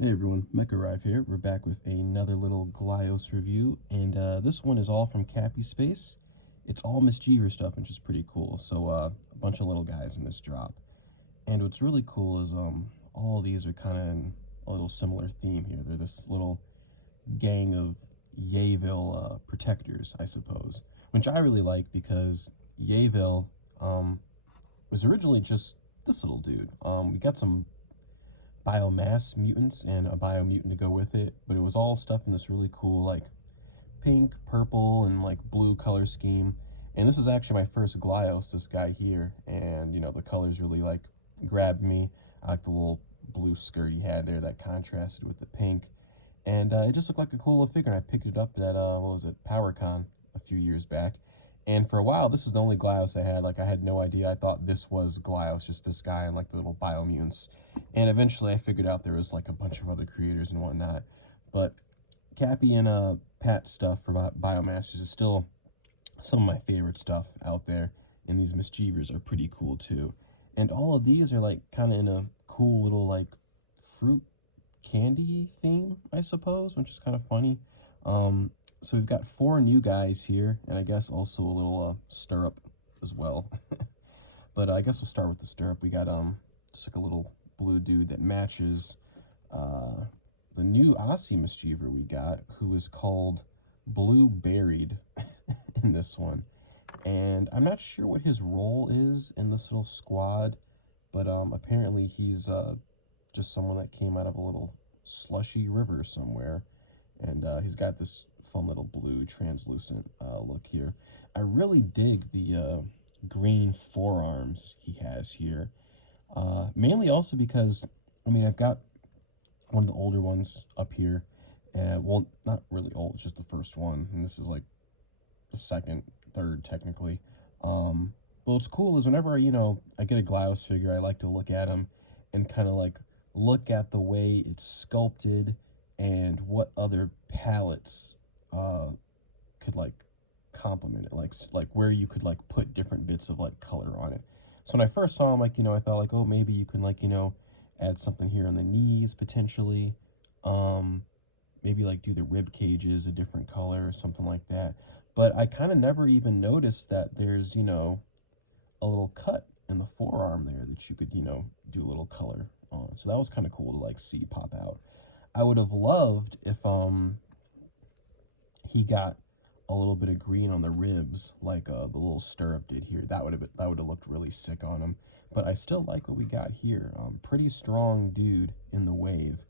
Hey everyone, Mecha here. We're back with another little Glyos review, and this one is all from Cappy Space. It's all Mischievous stuff, which is pretty cool. So a bunch of little guys in this drop, and what's really cool is all of these are kind of in a little similar theme here. They're this little gang of Yayville protectors, I suppose, which I really like because Yayville was originally just this little dude. We got some biomass mutants and a biomutant to go with it, but it was all stuff in this really cool like pink, purple, and like blue color scheme. And this was actually my first Glyos, this guy here, and the colors really like grabbed me. I like the little blue skirt he had there that contrasted with the pink, and it just looked like a cool little figure. And I picked it up at what was it, PowerCon a few years back. And for a while, this is the only Glyos I had. Like, I had no idea. I thought this was Glyos, just this guy and like the little biomutants. And eventually, I figured out there was like a bunch of other creators and whatnot. But Cappy and Pat stuff for Biomasters is still some of my favorite stuff out there. And these Mischievers are pretty cool too. And all of these are like kind of in a cool little like fruit candy theme, I suppose, which is kind of funny. So we've got four new guys here, and I guess also a little stirrup as well. But I guess we'll start with the stirrup. We got just like a little blue dude that matches uh, the new Aussie Mischiever we got, who is called Blue Buried in this one. And I'm not sure what his role is in this little squad, but apparently he's just someone that came out of a little slushy river somewhere. And he's got this fun little blue translucent look here. I really dig the green forearms he has here. Mainly also because, I mean, I've got one of the older ones up here. Well, not really old, it's just the first one. And this is like the second, third technically. But what's cool is whenever I get a Glyos figure, I like to look at him and kind of like look at the way it's sculpted and what other palettes could like complement it, like where you could like put different bits of like color on it. So when I first saw him, like I thought like, oh, maybe you can like add something here on the knees potentially. Um, Maybe like do the rib cages a different color or something like that. But I kind of never even noticed that there's, a little cut in the forearm there that you could, do a little color on. So that was kind of cool to like see pop out. I would have loved if he got a little bit of green on the ribs like the little stirrup did here. That would have looked really sick on him. But I still like what we got here. Pretty strong dude in the wave.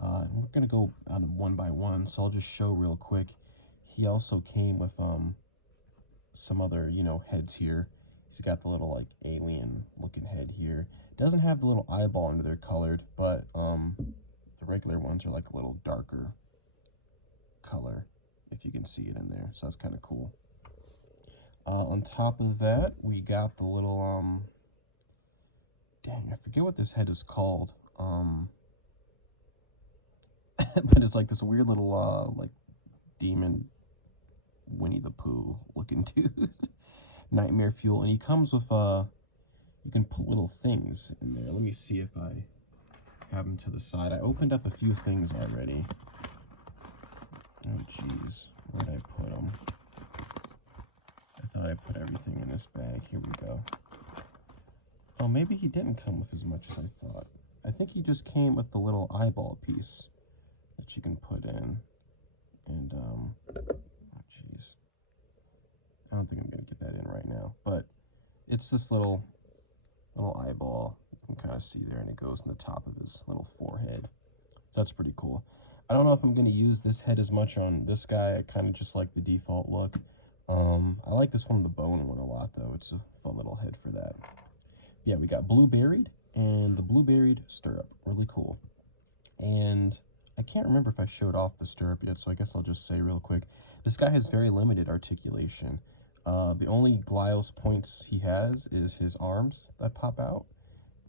We're gonna go on one by one, so I'll just show real quick. He also came with some other heads here. He's got the little like alien looking head here. Doesn't have the little eyeball under there colored, but the regular ones are like a little darker color, if you can see it in there. So that's kind of cool. On top of that, we got the little dang, I forget what this head is called. But it's like this weird little like demon Winnie the Pooh looking dude. Nightmare fuel, and he comes with you can put little things in there. Let me see if I have them to the side. I opened up a few things already. Oh jeez, where'd I put them? I thought I put everything in this bag. Here we go. Oh, maybe he didn't come with as much as I thought. I think he just came with the little eyeball piece that you can put in. And oh jeez, I don't think I'm gonna get that in right now, but it's this little eyeball you can kind of see there, and it goes in the top of his little forehead. So that's pretty cool. I don't know if I'm going to use this head as much on this guy. I kind of just like the default look. I like this one, the bone one, a lot, though. It's a fun little head for that. Yeah, we got Blue Buried and the Blue Buried stirrup. Really cool. And I can't remember if I showed off the stirrup yet, so I guess I'll just say real quick. This guy has very limited articulation. The only Glyos points he has is his arms that pop out,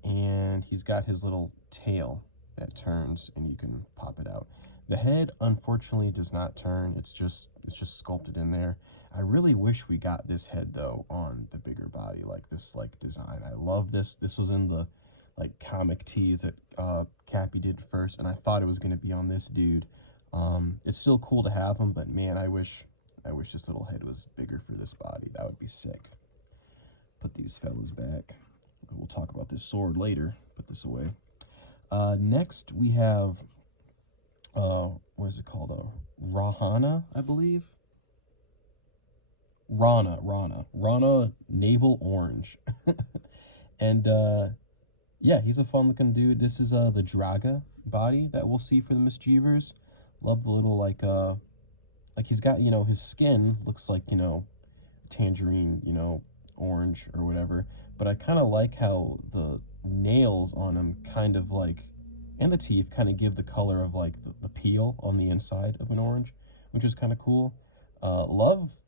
and he's got his little tail that turns and you can pop it out. The head unfortunately does not turn. It's just sculpted in there. I really wish we got this head though on the bigger body, like this like design. I love this. This was in the like comic tees that Cappy did first, and I thought it was gonna be on this dude. It's still cool to have him, but man, I wish this little head was bigger for this body. That would be sick. Put these fellas back. We'll talk about this sword later. Put this away. Next we have what is it called? Rahana, I believe. Rana Naval Orange. And yeah, he's a fun looking dude. This is the Draga body that we'll see for the Mischievers. Love the little like he's got, you know, his skin looks like, you know, tangerine, you know, orange or whatever. But I kind of like how the nails on him kind of like, and the teeth kind of give the color of like the peel on the inside of an orange, which is kind of cool. Love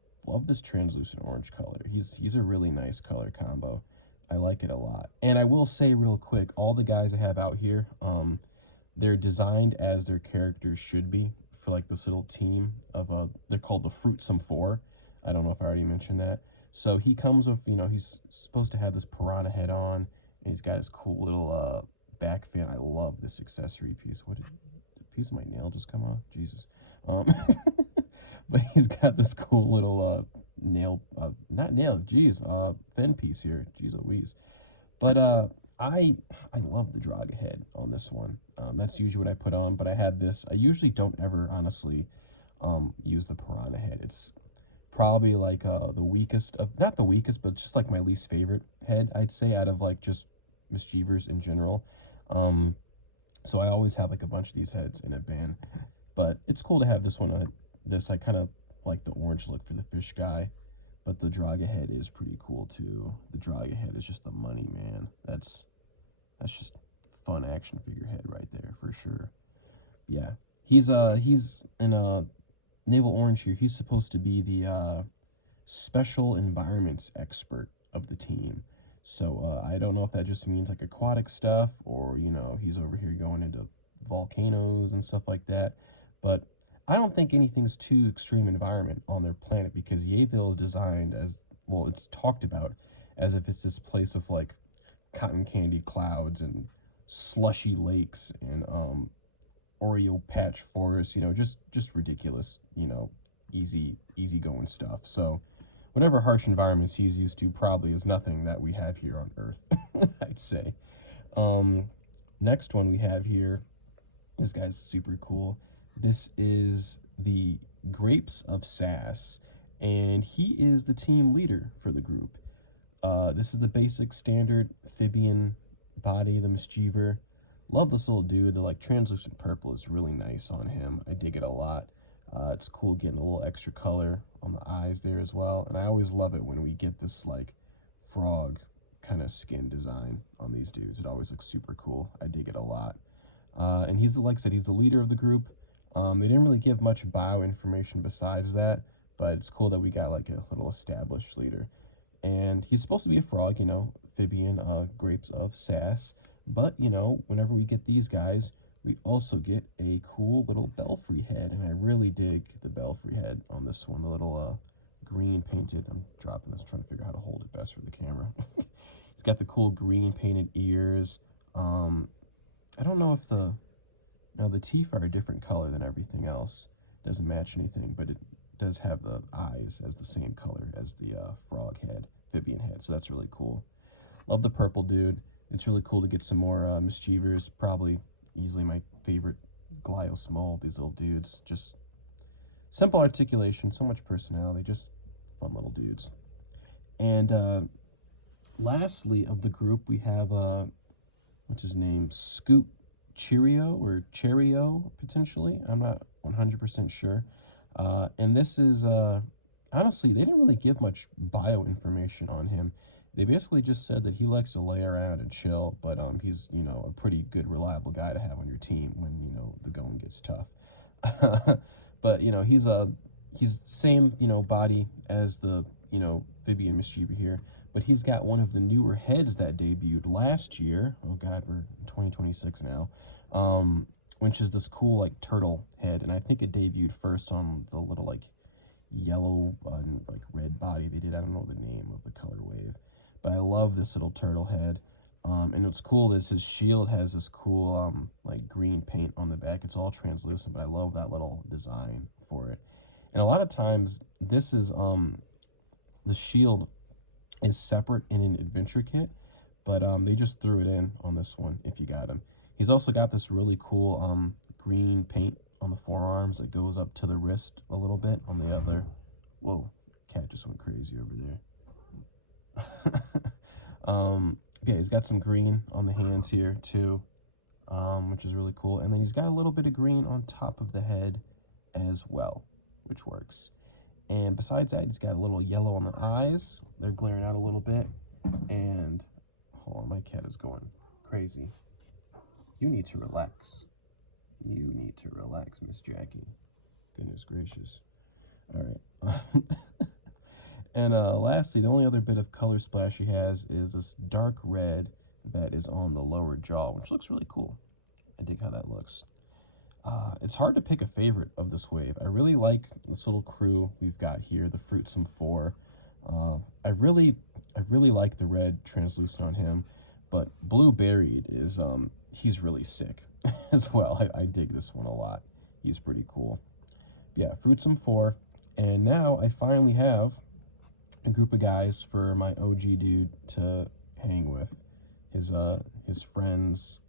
this translucent orange color. He's a really nice color combo. I like it a lot. And I will say real quick, all the guys I have out here, they're designed as their characters should be for like this little team of they're called the Fruitsome Four. I don't know if I already mentioned that. So he comes with, you know, he's supposed to have this piranha head on, and he's got his cool little back fan. I love this accessory piece. What did a piece of my nail just come off? Jesus. But he's got this cool little nail, not nail, geez, fin piece here. Jeez Louise. But I love the Draga head on this one. That's usually what I put on, but I had this. I usually don't ever, honestly, use the piranha head. It's probably like the weakest of, not the weakest, but just like my least favorite head, I'd say, out of like just Mischievers in general. So I always have like a bunch of these heads in a bin, but it's cool to have this one. I kind of like the orange look for the fish guy, but the Draga head is pretty cool too. The Draga head is just the money, man. That's just fun action figure head right there for sure. Yeah, he's in a naval orange here. He's supposed to be the special environments expert of the team. So I don't know if that just means like aquatic stuff, or you know, he's over here going into volcanoes and stuff like that. But I don't think anything's too extreme environment on their planet, because Yaville is designed as, well, it's talked about as if it's this place of like cotton candy clouds and slushy lakes and Oreo patch forests, you know, just ridiculous, you know, easy going stuff. So whatever harsh environments he's used to probably is nothing that we have here on Earth, I'd say. Next one we have here, this guy's super cool. This is the Grapes of Sass, and he is the team leader for the group. This is the basic standard Phibian body, the Mischiever. Love this little dude. The like translucent purple is really nice on him. I dig it a lot. It's cool getting a little extra color on the eyes there as well. And I always love it when we get this like frog kind of skin design on these dudes. It always looks super cool. I dig it a lot. And he's, like I said, he's the leader of the group. They didn't really give much bio information besides that, but it's cool that we got like a little established leader. And he's supposed to be a frog, you know, Phibian, Grapes of Sass. But, you know, whenever we get these guys, we also get a cool little belfry head. And I really dig the belfry head on this one, the little green painted. I'm dropping this, I'm trying to figure out how to hold it best for the camera. It's got the cool green painted ears. I don't know if the teeth are a different color than everything else. Doesn't match anything, but it does have the eyes as the same color as the frog head, Phibian head, so that's really cool. Love the purple dude. It's really cool to get some more Mischievers. Probably easily my favorite Glios mold, these little dudes. Just simple articulation, so much personality, just fun little dudes. And lastly of the group, we have, what's his name? Scoop Cheerio or Cheerio, potentially. I'm not 100% sure. And this is, honestly, they didn't really give much bio information on him. They basically just said that he likes to lay around and chill, but he's, you know, a pretty good, reliable guy to have on your team when, you know, the going gets tough. But, you know, he's same, you know, body as the, you know, Phibian Mischiever here, but he's got one of the newer heads that debuted last year. Oh God, we're in 2026 now. Which is this cool like turtle head, and I think it debuted first on the little like yellow and like red body they did. I don't know the name of the color wave, but I love this little turtle head. And what's cool is his shield has this cool, like green paint on the back. It's all translucent, but I love that little design for it. And a lot of times, this is, the shield is separate in an adventure kit, but they just threw it in on this one if you got him. He's also got this really cool green paint on the forearms that goes up to the wrist a little bit on the other. Whoa, cat just went crazy over there. Yeah, he's got some green on the hands here too, which is really cool. And then he's got a little bit of green on top of the head as well, which works. And besides that, he's got a little yellow on the eyes. They're glaring out a little bit. And hold on, my cat is going crazy. You need to relax. You need to relax, Miss Jackie. Goodness gracious. All right. And lastly, the only other bit of color splash he has is this dark red that is on the lower jaw, which looks really cool. I dig how that looks. It's hard to pick a favorite of this wave. I really like this little crew we've got here, the Fruitsome 4. I really like the red translucent on him, but Blue Buried is, he's really sick as well. I dig this one a lot. He's pretty cool. Yeah, Fruitsome 4. And now I finally have a group of guys for my OG dude to hang with. His friends,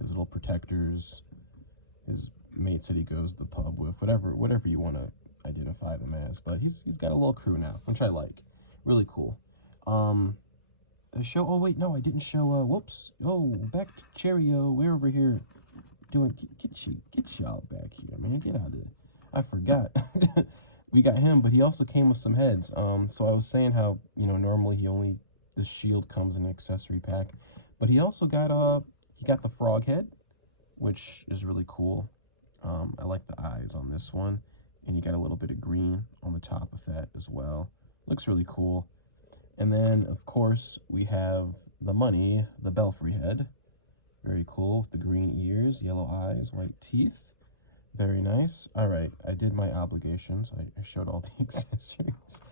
his little protectors, his mates that he goes to the pub with, whatever you want to identify them as. But he's got a little crew now, which I like. Really cool. The show, oh wait, no, I didn't show, whoops. Oh, back to Cheerio. We're over here doing, get y'all back here, man. Get out of there. I forgot. We got him, but he also came with some heads. So I was saying how, normally the shield comes in an accessory pack, but he also got, he got the frog head, which is really cool. I like the eyes on this one, and you got a little bit of green on the top of that as well. Looks really cool. And then, of course, we have the money, the belfry head. Very cool, with the green ears, yellow eyes, white teeth. Very nice. All right, I did my obligations. I showed all the accessories.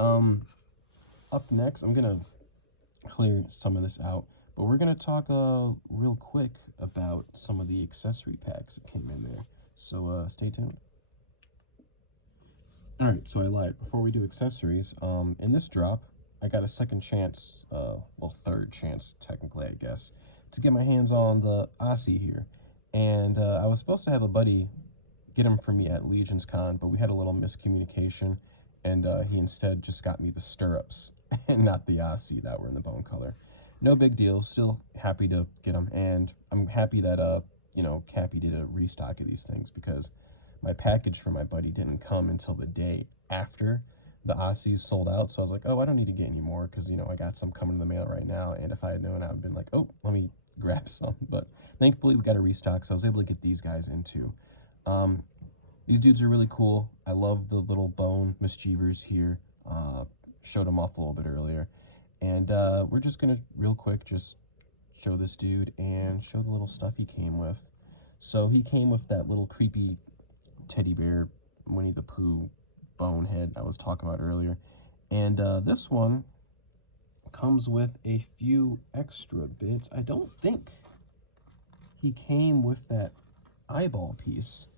Up next, I'm going to clear some of this out, but we're going to talk real quick about some of the accessory packs that came in there. So stay tuned. All right, so I lied. Before we do accessories, in this drop, I got a second chance, well, third chance, technically, I guess, to get my hands on the Aussie here. And I was supposed to have a buddy get him for me at Legion's Con, but we had a little miscommunication, and he instead just got me the stirrups and not the Aussie that were in the bone color. No big deal, still happy to get them, and I'm happy that, Cappy did a restock of these things, because my package for my buddy didn't come until the day after the Aussies sold out, so I was like, oh, I don't need to get any more, because, I got some coming in the mail right now, and if I had known, I would have been like, oh, let me grab some, but thankfully we got a restock, so I was able to get these guys in too. These dudes are really cool. I love the little bone mischievers here. Showed them off a little bit earlier. And we're just going to, real quick, just show this dude and show the little stuff he came with. So he came with that little creepy teddy bear, Winnie the Pooh bonehead I was talking about earlier. And this one comes with a few extra bits. I don't think he came with that eyeball piece,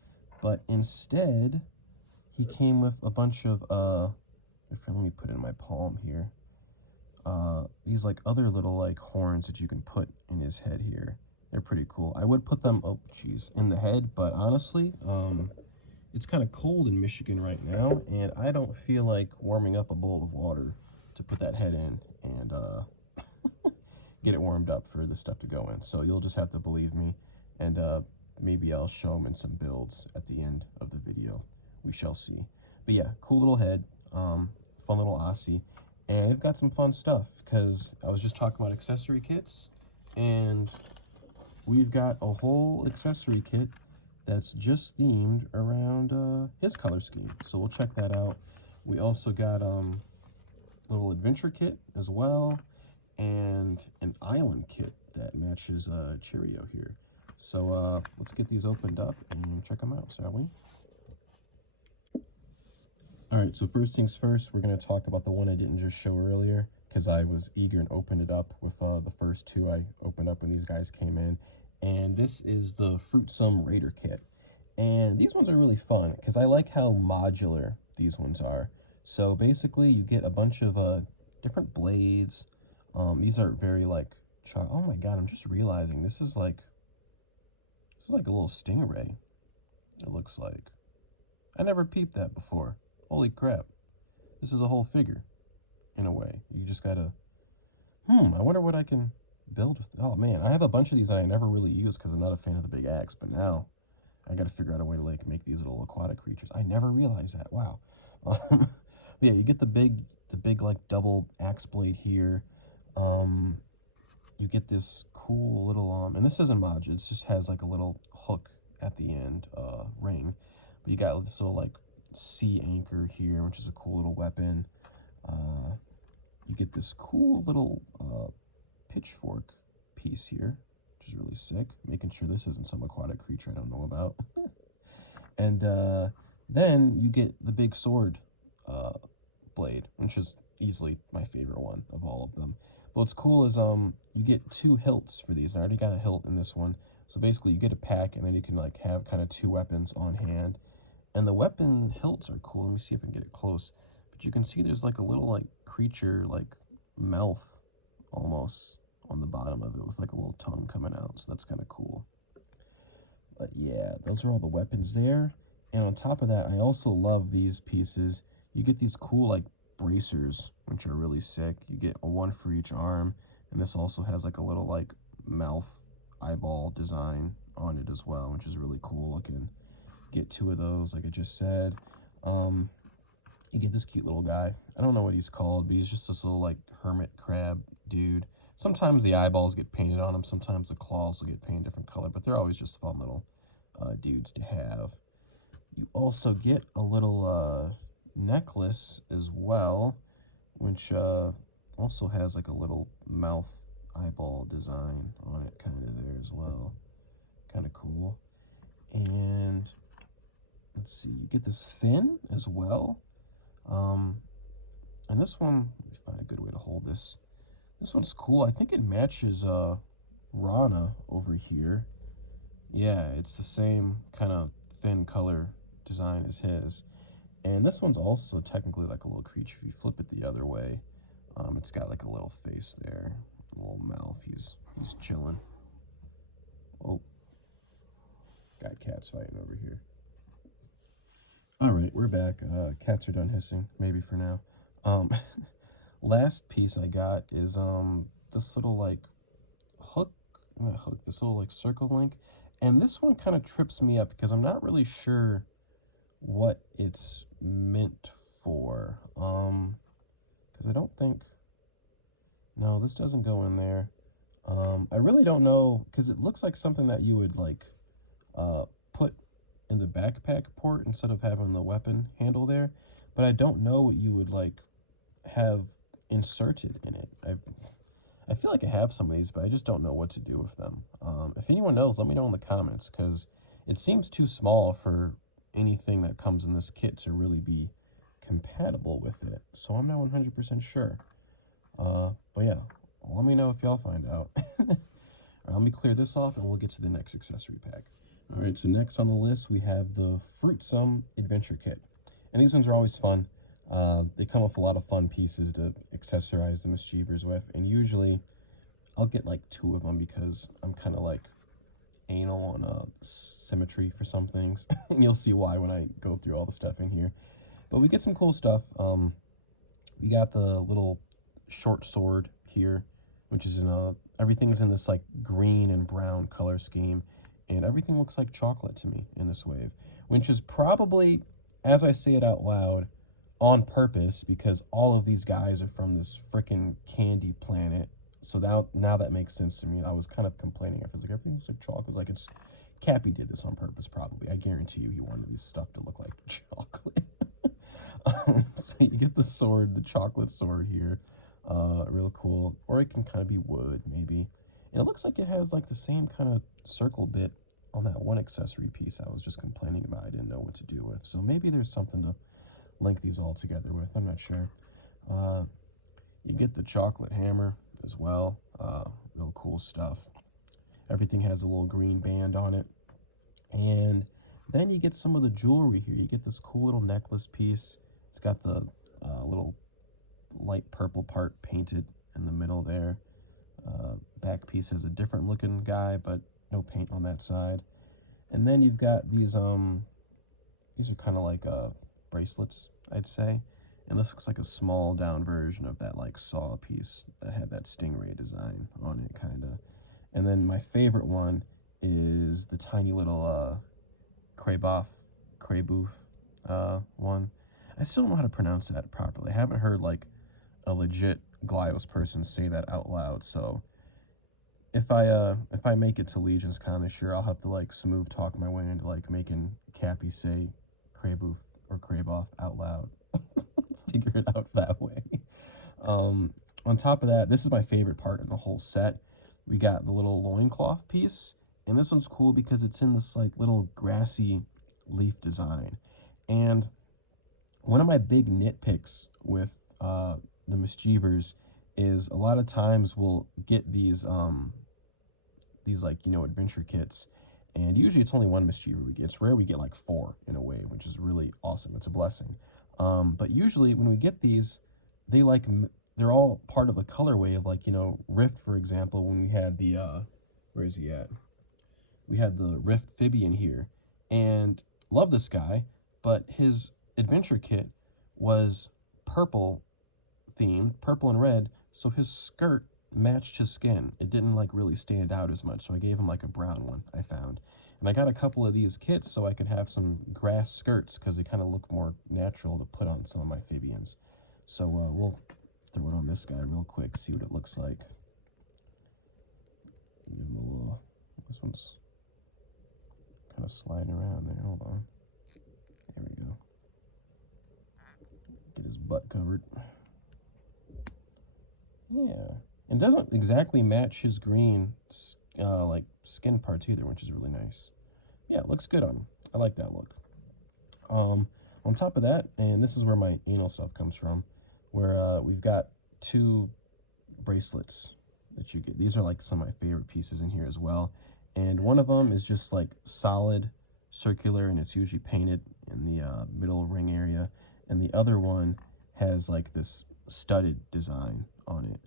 but instead he came with a bunch of let me put it in my palm here, these like other little like horns that you can put in his head here. They're pretty cool. I would put them, oh geez, in the head, but honestly, it's kind of cold in Michigan right now, and I don't feel like warming up a bowl of water to put that head in and get it warmed up for this stuff to go in. So you'll just have to believe me, and maybe I'll show them in some builds at the end of the video. We shall see. But yeah, cool little head, fun little Aussie, and they've got some fun stuff, because I was just talking about accessory kits, and we've got a whole accessory kit that's just themed around his color scheme. So we'll check that out. We also got a little adventure kit as well, and an island kit that matches Cheerio here. So let's get these opened up and check them out, shall we? All right, so first things first, we're going to talk about the one I didn't just show earlier. because I was eager and opened it up with the first two I opened up when these guys came in. And this is the Fruitsome Raider kit. And these ones are really fun because I like how modular these ones are. So basically you get a bunch of different blades. These are very like, oh my god, I'm just realizing this is like a little stingray, it looks like. I never peeped that before. Holy crap. This is a whole figure, in a way. You just gotta, I wonder what I can build with, oh man, I have a bunch of these that I never really use because I'm not a fan of the big axe, but now I gotta figure out a way to like make these little aquatic creatures. I never realized that, wow. Yeah, you get the big like double axe blade here. You get this cool little, and this isn't mod, it just has like a little hook at the end, ring. But you got this little like sea anchor here, which is a cool little weapon. You get this cool little pitchfork piece here, which is really sick. Making sure this isn't some aquatic creature I don't know about. And then you get the big sword blade, which is easily my favorite one of all of them. But what's cool is you get two hilts for these. And I already got a hilt in this one. So basically you get a pack and then you can like have kind of two weapons on hand. And the weapon hilts are cool. Let me see if I can get it close. But you can see there's like a little like creature like mouth almost on the bottom of it with like a little tongue coming out. So that's kind of cool. But yeah, those are all the weapons there. And on top of that, I also love these pieces. You get these cool like bracers, which are really sick. You get one for each arm. And this also has like a little like mouth eyeball design on it as well, which is really cool looking. Get two of those, like I just said. You get this cute little guy. I don't know what he's called, but he's just this little like hermit crab dude. Sometimes the eyeballs get painted on him, sometimes the claws will get painted different color, but they're always just fun little dudes to have. You also get a little necklace as well, which also has like a little mouth eyeball design on it kind of there as well. Kind of cool. And let's see, you get this fin as well. And this one, let me find a good way to hold this. This one's cool. I think it matches Rana over here. Yeah, it's the same kind of fin color design as his. And this one's also technically like a little creature. If you flip it the other way, it's got like a little face there, a little mouth. He's chilling. Oh, got cats fighting over here. All right, we're back. Cats are done hissing, maybe for now. Last piece I got is this little like this little like circle link. And this one kind of trips me up because I'm not really sure what it's meant for. Because I don't think, no, this doesn't go in there. I really don't know, because it looks like something that you would like put in the backpack port instead of having the weapon handle there. But I don't know what you would like have inserted in it. I feel like I have some of these, but I just don't know what to do with them. If anyone knows, let me know in the comments, because it seems too small for anything that comes in this kit to really be compatible with it. So I'm not 100% sure. But yeah, let me know if y'all find out. Let me clear this off and we'll get to the next accessory pack. All right, so next on the list we have the Fruitsome Adventure Kit. And these ones are always fun. They come with a lot of fun pieces to accessorize the Mischievers with. And usually I'll get like two of them because I'm kind of like anal on symmetry for some things. And you'll see why when I go through all the stuff in here. But we get some cool stuff. We got the little short sword here, which is in everything's in this like green and brown color scheme. And everything looks like chocolate to me in this wave, which is probably, as I say it out loud, on purpose, because all of these guys are from this freaking candy planet. So now that makes sense to me. I was kind of complaining. I was like, everything looks like chocolate. Like, it's Cappy did this on purpose, probably. I guarantee you he wanted these stuff to look like chocolate. So you get the sword, the chocolate sword here. Real cool. Or it can kind of be wood, maybe. And it looks like it has like the same kind of circle bit on that one accessory piece I was just complaining about. I didn't know what to do with. So maybe there's something to link these all together with. I'm not sure. You get the chocolate hammer as well. Real cool stuff. Everything has a little green band on it. And then you get some of the jewelry here. You get this cool little necklace piece. It's got the little light purple part painted in the middle there. Back piece has a different looking guy, but no paint on that side. And then you've got these are kind of like bracelets, I'd say. And this looks like a small down version of that like saw piece that had that stingray design on it, kind of. And then my favorite one is the tiny little Craybouf one. I still don't know how to pronounce that properly. I haven't heard like a legit Glyos person say that out loud, so if I make it to Legion's Con this year, I'll have to like smooth talk my way into like making Cappy say Craybouf or Crayboff out loud. Figure it out that way. On top of that, this is my favorite part in the whole set. We got the little loincloth piece, and this one's cool because it's in this like little grassy leaf design. And one of my big nitpicks with the Mischievers is a lot of times we'll get these like, you know, adventure kits, and usually it's only one Mischiever we get. It's rare we get like 4 in a wave, which is really awesome. It's a blessing. But usually when we get these, they're all part of a colorway of like, you know, Rift, for example, when we had the where is he at? We had the Rift Phibian here, and love this guy, but his adventure kit was purple themed, purple and red, so his skirt matched his skin. It didn't like really stand out as much, so I gave him like a brown one I found. And I got a couple of these kits so I could have some grass skirts because they kind of look more natural to put on some of my Phibians. So we'll throw it on this guy real quick, see what it looks like. Give him a little, this one's kind of sliding around there, hold on. There we go. Get his butt covered. Yeah, and doesn't exactly match his green like skin parts either, which is really nice. Yeah, it looks good on him. I like that look. On top of that, and this is where my anal stuff comes from, where we've got 2 bracelets that you get. These are like some of my favorite pieces in here as well. And one of them is just like solid circular, and it's usually painted in the middle ring area. And the other one has like this studded design on it.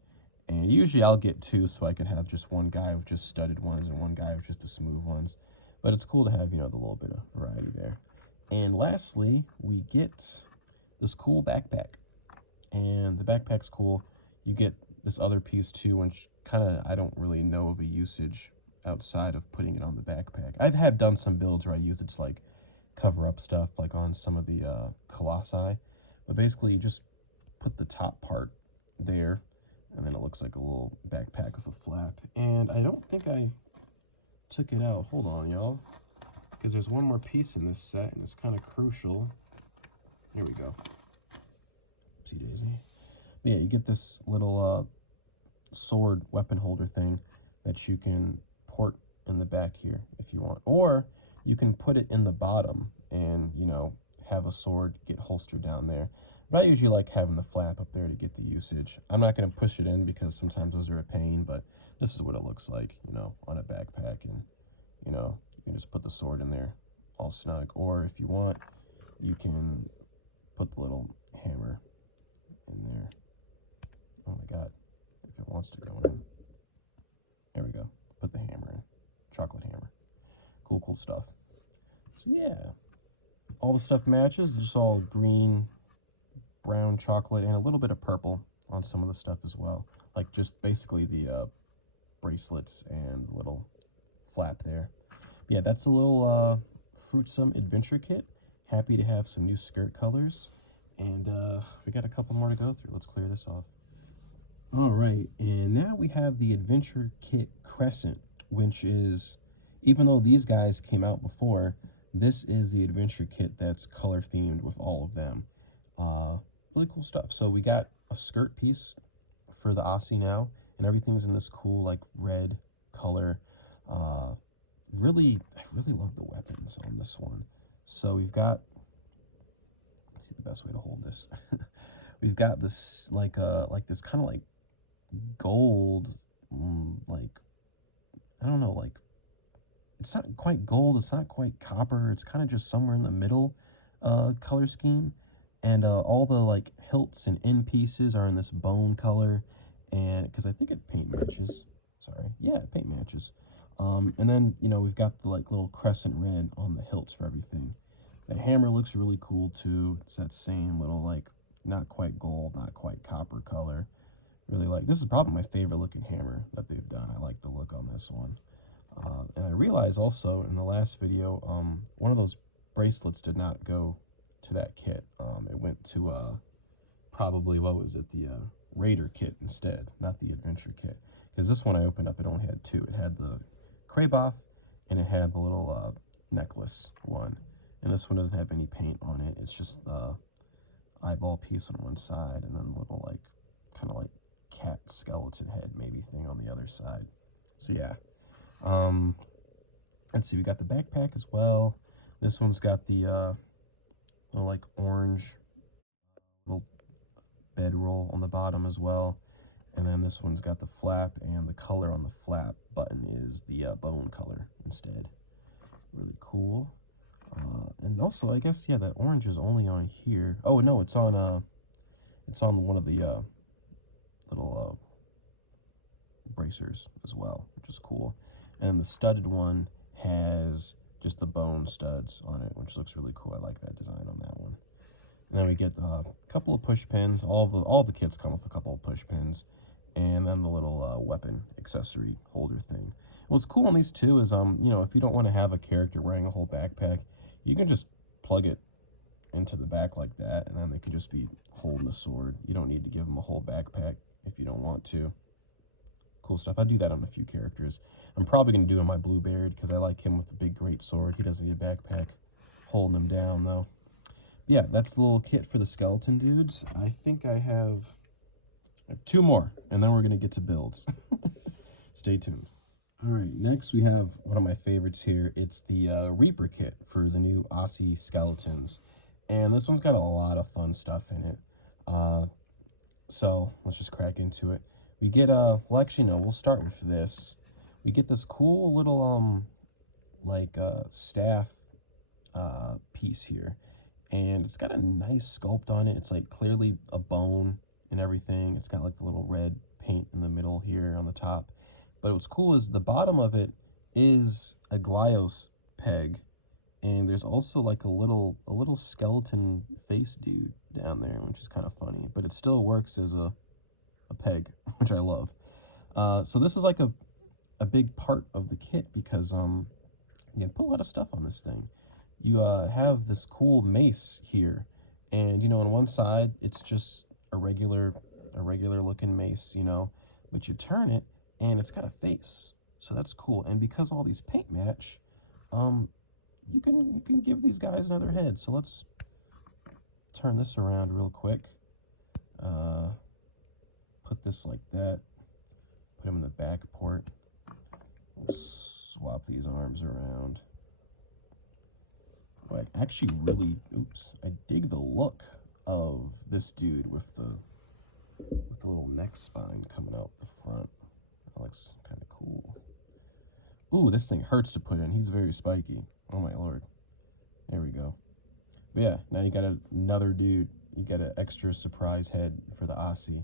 And usually I'll get 2 so I can have just one guy with just studded ones and one guy with just the smooth ones. But it's cool to have, you know, the little bit of variety there. And lastly, we get this cool backpack. And the backpack's cool. You get this other piece too, which kind of, I don't really know of a usage outside of putting it on the backpack. I have done some builds where I use it to like cover up stuff like on some of the Colossi. But basically you just put the top part there, and then it looks like a little backpack with a flap. And I don't think I took it out. Hold on, y'all, because there's one more piece in this set, and it's kind of crucial. Here we go. Oopsie daisy. But yeah, you get this little sword weapon holder thing that you can port in the back here if you want, or you can put it in the bottom and, you know, have a sword get holstered down there. But I usually like having the flap up there to get the usage. I'm not going to push it in because sometimes those are a pain, but this is what it looks like, you know, on a backpack. And, you know, you can just put the sword in there all snug. Or if you want, you can put the little hammer in there. Oh my God, if it wants to go in. There we go. Put the hammer in. Chocolate hammer. Cool, cool stuff. So yeah, all the stuff matches. Just all green, brown, chocolate, and a little bit of purple on some of the stuff as well. Like just basically the bracelets and the little flap there. But yeah, that's a little Fruitsome adventure kit. Happy to have some new skirt colors. And we got a couple more to go through. Let's clear this off. All right, and now we have the Adventure Kit Crescent, which is, even though these guys came out before, this is the Adventure Kit that's color themed with all of them. Really cool stuff. So we got a skirt piece for the Aussie now, and everything's in this cool like red color. I really love the weapons on this one. So we've got, let's see the best way to hold this. we've got this like this kind of like gold, like I don't know, like it's not quite gold, it's not quite copper, it's kind of just somewhere in the middle color scheme. And all the like hilts and end pieces are in this bone color, and because I think it paint matches. Sorry, yeah, it paint matches. And then we've got the like little crescent red on the hilts for everything. The hammer looks really cool too. It's that same little like not quite gold, not quite copper color. Really like this is probably my favorite looking hammer that they've done. I like the look on this one. And I realized also in the last video, one of those bracelets did not go to that kit. It went to probably, what was it, the Raider kit instead, not the Adventure kit. Because this one I opened up, it only had two. It had the Kraboff, and it had the little necklace one. And this one doesn't have any paint on it. It's just the eyeball piece on one side, and then the little, like, kind of like cat skeleton head maybe thing on the other side. So yeah. Let's see, we got the backpack as well. This one's got the little like orange little bedroll on the bottom as well. And then this one's got the flap, and the color on the flap button is the bone color instead. Really cool. And also, I guess, yeah, that orange is only on here. Oh no, it's on one of the little bracers as well, which is cool. And the studded one has just the bone studs on it, which looks really cool. I like that design on that one. And then we get a couple of push pins. All the kits come with a couple of push pins, and then the little weapon accessory holder thing. What's cool on these two is if you don't want to have a character wearing a whole backpack, you can just plug it into the back like that, and then they can just be holding a sword. You don't need to give them a whole backpack if you don't want to. Cool stuff. I do that on a few characters. I'm probably going to do it on my Bluebeard because I like him with the big great sword. He doesn't need a backpack holding him down though. Yeah, that's the little kit for the skeleton dudes. I think I have two more, and then we're going to get to builds. Stay tuned. All right, next we have one of my favorites here. It's the Reaper kit for the new Aussie skeletons. And this one's got a lot of fun stuff in it. So let's just crack into it. We get, well actually no, we'll start with this. We get this cool little, staff piece here. And it's got a nice sculpt on it. It's like clearly a bone and everything. It's got like the little red paint in the middle here on the top. But what's cool is the bottom of it is a Glyos peg, and there's also like a little skeleton face dude down there, which is kind of funny. But it still works as a peg, which I love. So this is like a big part of the kit because you can put a lot of stuff on this thing. You have this cool mace here, and on one side it's just a regular looking mace, but you turn it and it's got a face, so that's cool. And because all these paint match, you can give these guys another head. So let's turn this around real quick. Put this like that. Put him in the back port. Let's swap these arms around. I actually really, I dig the look of this dude with the little neck spine coming out the front. That looks kind of cool. Ooh, this thing hurts to put in. He's very spiky. Oh my lord. There we go. But yeah, now you got another dude. You got an extra surprise head for the Aussie.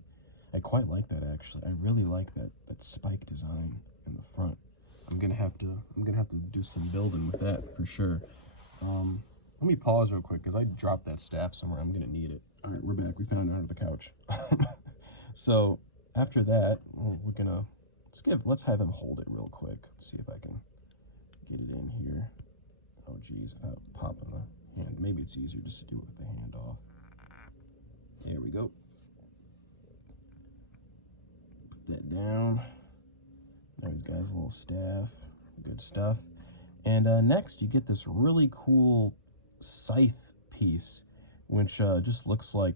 I quite like that actually. I really like that spike design in the front. I'm gonna have to do some building with that for sure. Let me pause real quick because I dropped that staff somewhere. I'm gonna need it. All right, we're back. We found it under the couch. So after that, we're gonna let's have him hold it real quick. Let's see if I can get it in here. Oh geez, if I pop in the hand, maybe it's easier just to do it with the hand off. There we go. Put that down. Now he's got his little staff. Good stuff. And next, you get this really cool scythe piece, which just looks like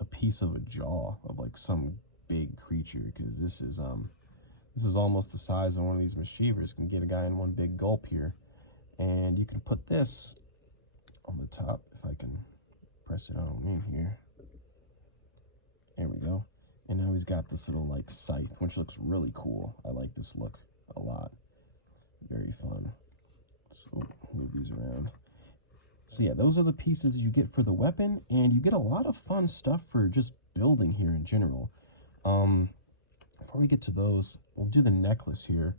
a piece of a jaw of like some big creature. Because this is almost the size of one of these Mischievers. Can get a guy in one big gulp here. And you can put this on the top if I can press it on in here. There we go. And now he's got this little like scythe, which looks really cool. I like this look a lot. Very fun. So move these around. So yeah, those are the pieces you get for the weapon, and you get a lot of fun stuff for just building here in general. Before we get to those, we'll do the necklace here,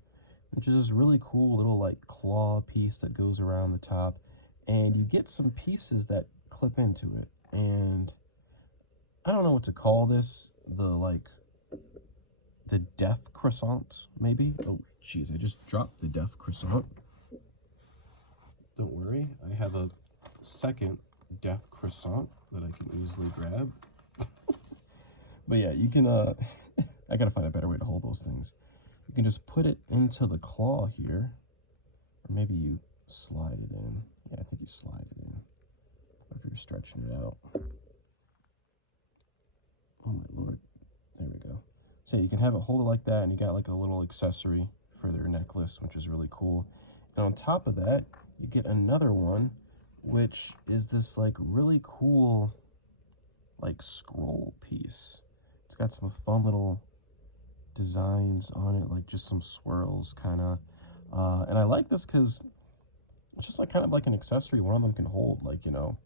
which is this really cool little like claw piece that goes around the top, and you get some pieces that clip into it. And I don't know what to call this, the death croissant, maybe? Oh, jeez, I just dropped the death croissant. Don't worry, I have a second death croissant that I can easily grab. But yeah, you can, I gotta find a better way to hold those things. You can just put it into the claw here, or maybe you slide it in. Yeah, I think you slide it in, if you're stretching it out. Oh my lord, there we go. So yeah, you can have it hold it like that, and you got like a little accessory for their necklace, which is really cool. And on top of that, you get another one, which is this like really cool like scroll piece. It's got some fun little designs on it, like just some swirls kind of. And I like this because it's just like kind of like an accessory one of them can hold, like, you know,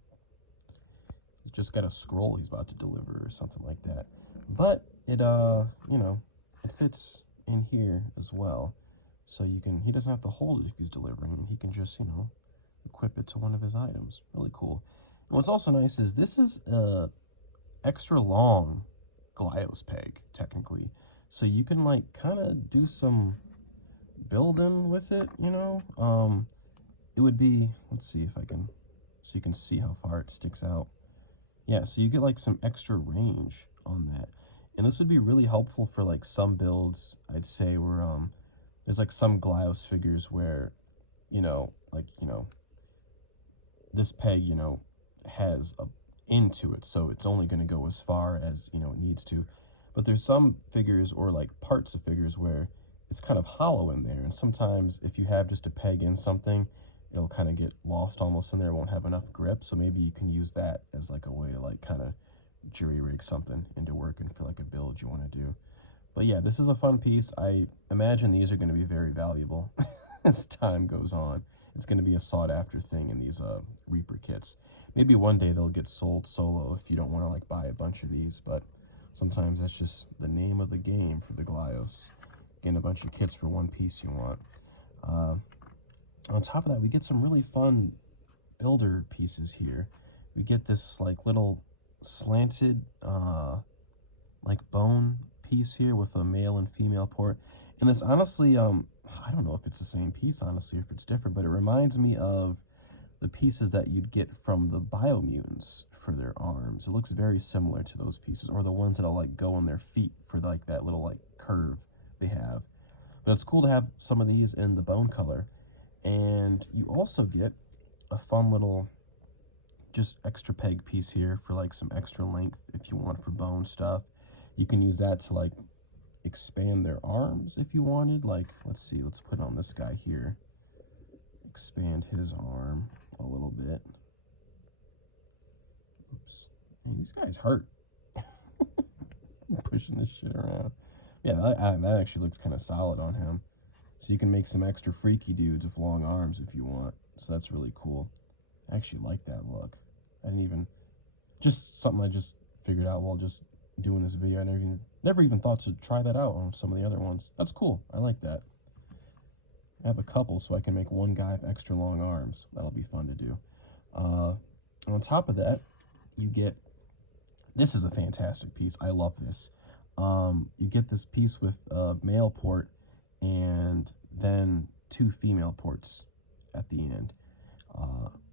he's just got a scroll he's about to deliver or something like that. But it, you know, it fits in here as well. So you can, he doesn't have to hold it if he's delivering. He can just, you know, equip it to one of his items. Really cool. And what's also nice is this is a extra long Glyos peg, technically. So you can like kind of do some building with it, you know? It would be, let's see if I can, so you can see how far it sticks out. Yeah, so you get like some extra range on that. And this would be really helpful for like some builds, I'd say, where there's like some Glyos figures where, you know, like, you know, this peg, you know, has a into it, so it's only going to go as far as, you know, it needs to. But there's some figures or like parts of figures where it's kind of hollow in there, and sometimes if you have just a peg in something, it'll kind of get lost almost in there, it won't have enough grip. So maybe you can use that as like a way to like kind of jury rig something into working for like a build you want to do. But yeah, this is a fun piece. I imagine these are going to be very valuable as time goes on. It's going to be a sought after thing in these Reaper kits. Maybe one day they'll get sold solo if you don't want to like buy a bunch of these, but sometimes that's just the name of the game for the Glyos. Getting a bunch of kits for one piece you want. On top of that, we get some really fun builder pieces here. We get this like little slanted like bone piece here with a male and female port. And this honestly, I don't know if it's the same piece, honestly, if it's different, but it reminds me of the pieces that you'd get from the Biomutants for their arms. It looks very similar to those pieces, or the ones that'll like go on their feet for like that little like curve they have. But it's cool to have some of these in the bone color. And you also get a fun little just extra peg piece here for like some extra length if you want for bone stuff. You can use that to like expand their arms if you wanted. Like, let's see, let's put on this guy here. Expand his arm a little bit. Oops. Hey, these guys hurt. Pushing this shit around. Yeah, that actually looks kind of solid on him. So you can make some extra freaky dudes with long arms if you want. So that's really cool. I actually like that look. I didn't even, just something I just figured out while just doing this video. I never even thought to try that out on some of the other ones. That's cool. I like that. I have a couple, so I can make one guy with extra long arms. That'll be fun to do. On top of that, you get, this is a fantastic piece. I love this. You get this piece with a male port and then 2 female ports at the end.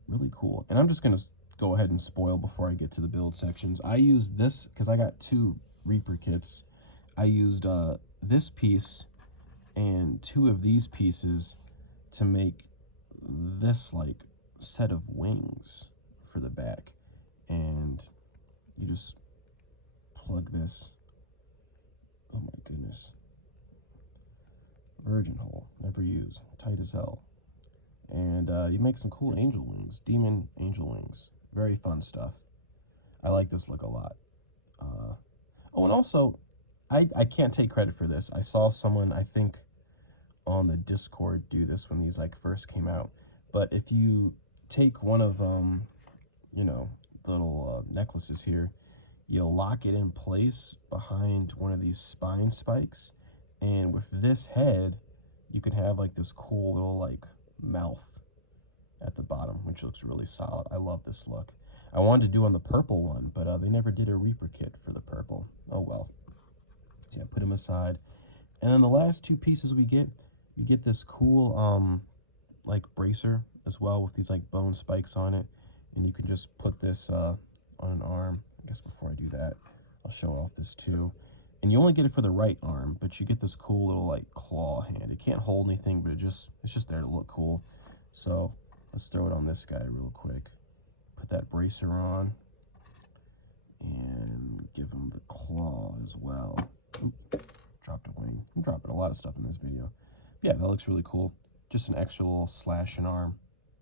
Really cool. And I'm just going to go ahead and spoil before I get to the build sections. I used this because I got 2 Reaper kits. I used this piece and 2 of these pieces to make this like set of wings for the back. And you just plug this, oh my goodness, virgin hole, never use, tight as hell. And you make some cool angel wings, demon angel wings. Very fun stuff. I like this look a lot. Oh, and also, I can't take credit for this. I saw someone, I think, on the Discord do this when these like first came out. But if you take one of you know, the little necklaces here, you lock it in place behind one of these spine spikes, and with this head, you can have like this cool little like mouth at the bottom, which looks really solid. I love this look. I wanted to do on the purple one, but they never did a Reaper kit for the purple. Oh well. So yeah, put them aside. And then the last two pieces we get, you get this cool like bracer as well with these like bone spikes on it, and you can just put this on an arm. I guess before I do that, I'll show off this too. And you only get it for the right arm, but you get this cool little like claw hand. It can't hold anything, but it's just there to look cool. So let's throw it on this guy real quick. Put that bracer on and give him the claw as well. Oop, dropped a wing. I'm dropping a lot of stuff in this video. Yeah, that looks really cool. Just an extra little slash and arm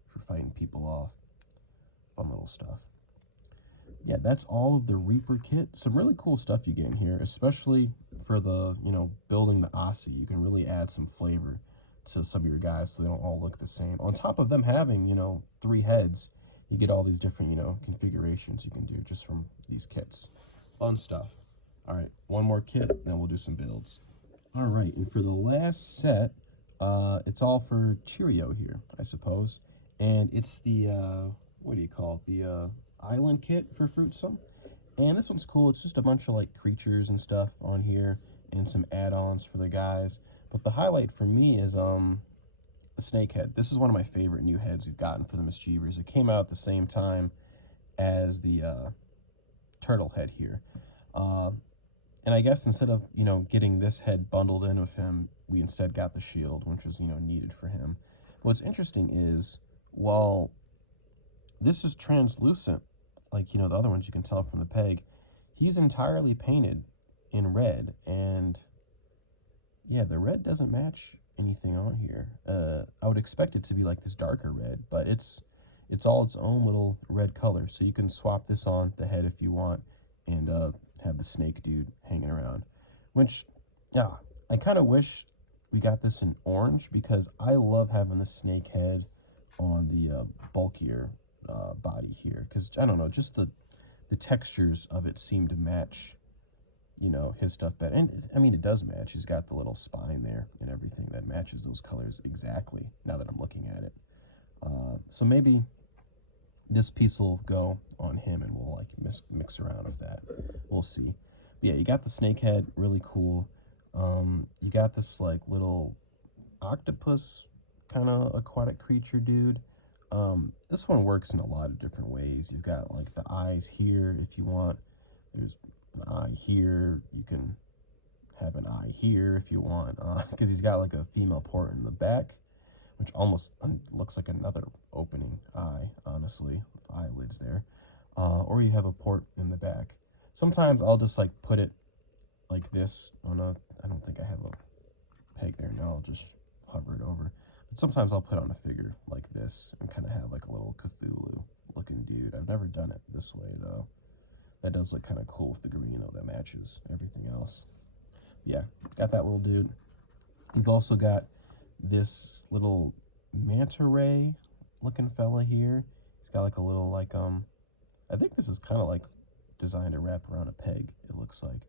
for fighting people off. Fun little stuff. Yeah, that's all of the Reaper kit. Some really cool stuff you get in here, especially for the, you know, building the Aussie. You can really add some flavor to some of your guys so they don't all look the same. On top of them having, you know, 3 heads, you get all these different, you know, configurations you can do just from these kits. Fun stuff. All right, one more kit, then we'll do some builds. All right, and for the last set, it's all for Cheerio here, I suppose. And it's the, what do you call it? The island kit for Fruitsome. And this one's cool. It's just a bunch of like creatures and stuff on here and some add-ons for the guys. But the highlight for me is the snake head. This is one of my favorite new heads we've gotten for the Mischievers. It came out at the same time as the turtle head here. And I guess instead of, you know, getting this head bundled in with him, we instead got the shield, which was, you know, needed for him. What's interesting is, while this is translucent, like, you know, the other ones you can tell from the peg, he's entirely painted in red. And yeah, the red doesn't match anything on here. I would expect it to be like this darker red, but it's all its own little red color. So you can swap this on the head if you want, and have the snake dude hanging around. Which, yeah, I kind of wish we got this in orange, because I love having the snake head on the bulkier body here. Because, I don't know, just the textures of it seem to match, you know, his stuff better. And, I mean, it does match. He's got the little spine there and everything that matches those colors exactly, now that I'm looking at it. So maybe this piece will go on him, and we'll like mix around with that. We'll see. But yeah, you got the snake head, really cool. You got this like little octopus kind of aquatic creature dude. This one works in a lot of different ways. You've got like the eyes here if you want. There's an eye here. You can have an eye here if you want, because he's got like a female port in the back, which almost looks like another opening eye, honestly, with eyelids there. Or you have a port in the back. Sometimes I'll just like put it like this on a, I don't think I have a peg there now, I'll just hover it over. But sometimes I'll put on a figure like this and kind of have like a little Cthulhu looking dude. I've never done it this way though. That does look kind of cool with the green though, that matches everything else. Yeah, got that little dude. You've also got this little manta ray looking fella here. He's got like a little like I think this is kind of like designed to wrap around a peg, it looks like.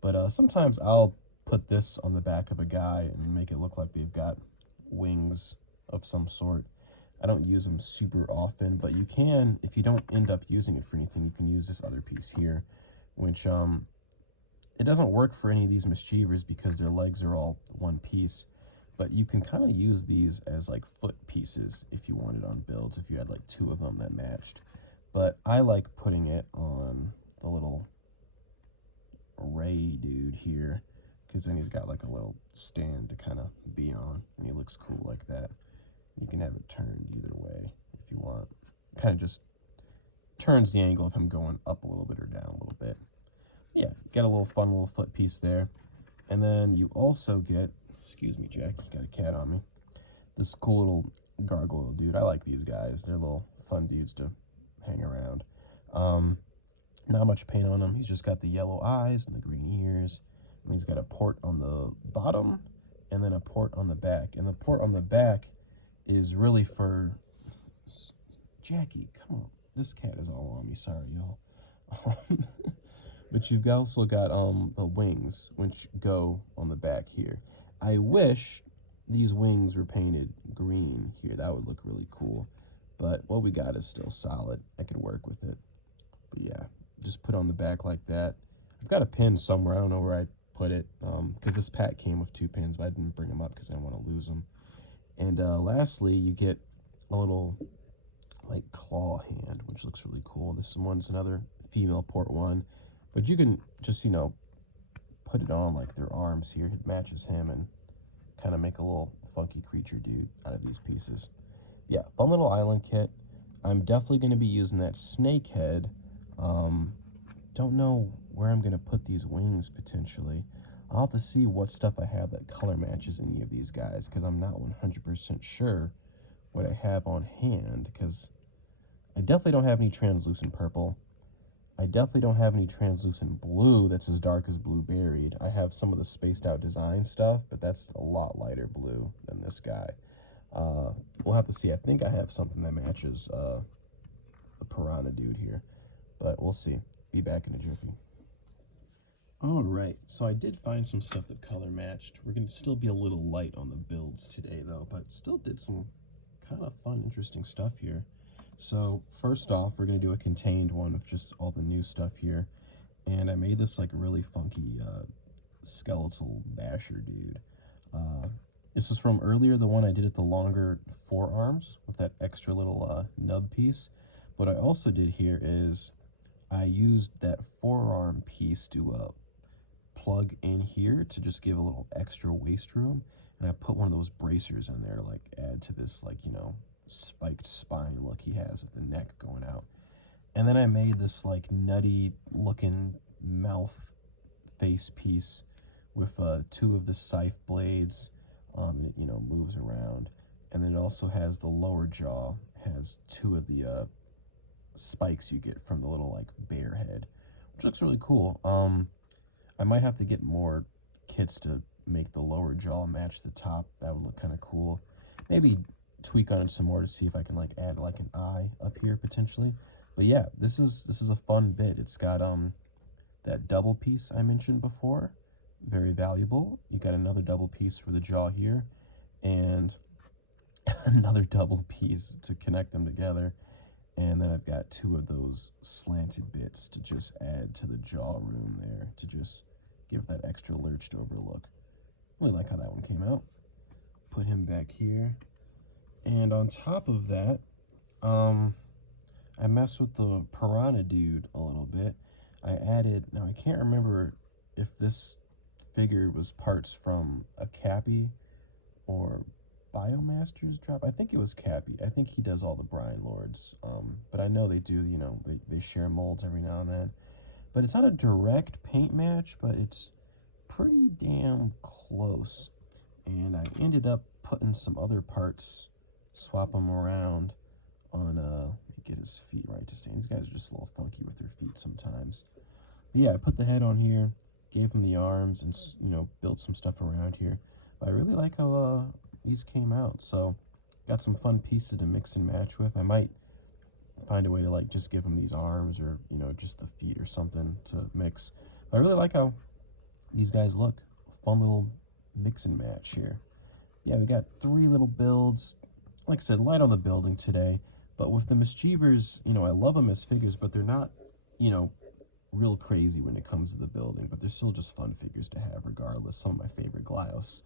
But sometimes I'll put this on the back of a guy and make it look like they've got wings of some sort. I don't use them super often, but you can, if you don't end up using it for anything, you can use this other piece here, which it doesn't work for any of these Mischievers because their legs are all one piece. But you can kind of use these as like foot pieces if you wanted on builds, if you had like 2 of them that matched. But I like putting it on the little Ray dude here, because then he's got like a little stand to kind of be on, and he looks cool like that. You can have it turned either way if you want. Kind of just turns the angle of him going up a little bit or down a little bit. Yeah, get a little fun little foot piece there. And then you also get, excuse me, Jack, got a cat on me, this cool little gargoyle dude. I like these guys. They're little fun dudes to hang around. Not much paint on him. He's just got the yellow eyes and the green ears. And he's got a port on the bottom and then a port on the back. And the port on the back is really for... Jackie, come on. This cat is all on me. Sorry, y'all. But you've also got the wings, which go on the back here. I wish these wings were painted green here. That would look really cool. But what we got is still solid. I could work with it. But yeah, just put on the back like that. I've got a pin somewhere. I don't know where I put it, because this pack came with 2 pins, but I didn't bring them up because I didn't want to lose them. And lastly, you get a little like claw hand, which looks really cool. This one's another female port one, but you can just, you know, put it on like their arms here. It matches him and kind of make a little funky creature dude out of these pieces. Yeah, fun little island kit. I'm definitely going to be using that snake head. Don't know where I'm going to put these wings potentially. I'll have to see what stuff I have that color matches any of these guys, because I'm not 100% sure what I have on hand, because I definitely don't have any translucent purple. I definitely don't have any translucent blue that's as dark as Blue Buried. I have some of the spaced out design stuff, but that's a lot lighter blue than this guy. We'll have to see. I think I have something that matches the piranha dude here, but we'll see. Be back in a jiffy. All right, so I did find some stuff that color matched. We're going to still be a little light on the builds today, though, but still did some kind of fun, interesting stuff here. So first off, we're going to do a contained one of just all the new stuff here. And I made this like really funky skeletal basher dude. This is from earlier, the one I did at the longer forearms with that extra little nub piece. What I also did here is I used that forearm piece to plug in here to just give a little extra waist room. And I put one of those bracers in there to like add to this, like, you know, spiked spine look he has with the neck going out. And then I made this like nutty looking mouth face piece with 2 of the scythe blades. It, you know, moves around. And then it also has the lower jaw, has 2 of the spikes you get from the little like bear head, which looks really cool. I might have to get more kits to make the lower jaw match the top. That would look kind of cool. Maybe tweak on it some more to see if I can like add like an eye up here potentially. But yeah, this is a fun bit. It's got that double piece I mentioned before, very valuable. You got another double piece for the jaw here, and another double piece to connect them together. And then I've got 2 of those slanted bits to just add to the jaw room there, to just give that extra lurched over look. Really like how that one came out. Put him back here. And on top of that, I messed with the piranha dude a little bit. I added, now I can't remember if this figure was parts from a Cappy or Biomaster's drop. I think it was Cappy. I think he does all the Brine Lords. But I know they do, you know, they share molds every now and then. But it's not a direct paint match, but it's pretty damn close. And I ended up putting some other parts, swap them around on, let me get his feet right to stand. These guys are just a little funky with their feet sometimes. But yeah, I put the head on here, gave him the arms, and, you know, built some stuff around here. But I really like how these came out. So got some fun pieces to mix and match with. I might find a way to like just give him these arms, or, you know, just the feet or something to mix. But I really like how these guys look. Fun little mix and match here. Yeah, we got 3 little builds. Like I said, light on the building today. But with the Mischievers, you know, I love them as figures, but they're not, you know, real crazy when it comes to the building. But they're still just fun figures to have regardless. Some of my favorite Glyos.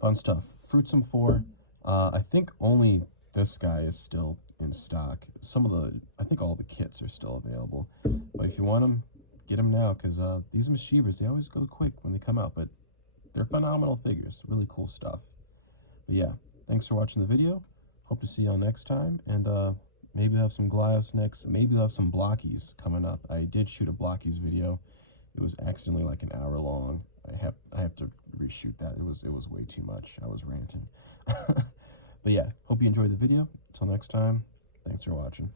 Fun stuff. Fruitsome 4. I think only this guy is still in stock. Some of the, I think all the kits are still available. But if you want them, get them now, because these Mischievers, they always go quick when they come out. But they're phenomenal figures. Really cool stuff. But yeah, thanks for watching the video. Hope to see y'all next time. And maybe we'll have some Glyos next. Maybe we'll have some Blockies coming up. I did shoot a Blockies video. It was accidentally like an hour long. I have to reshoot that. It was way too much. I was ranting. But yeah, hope you enjoyed the video. Until next time, thanks for watching.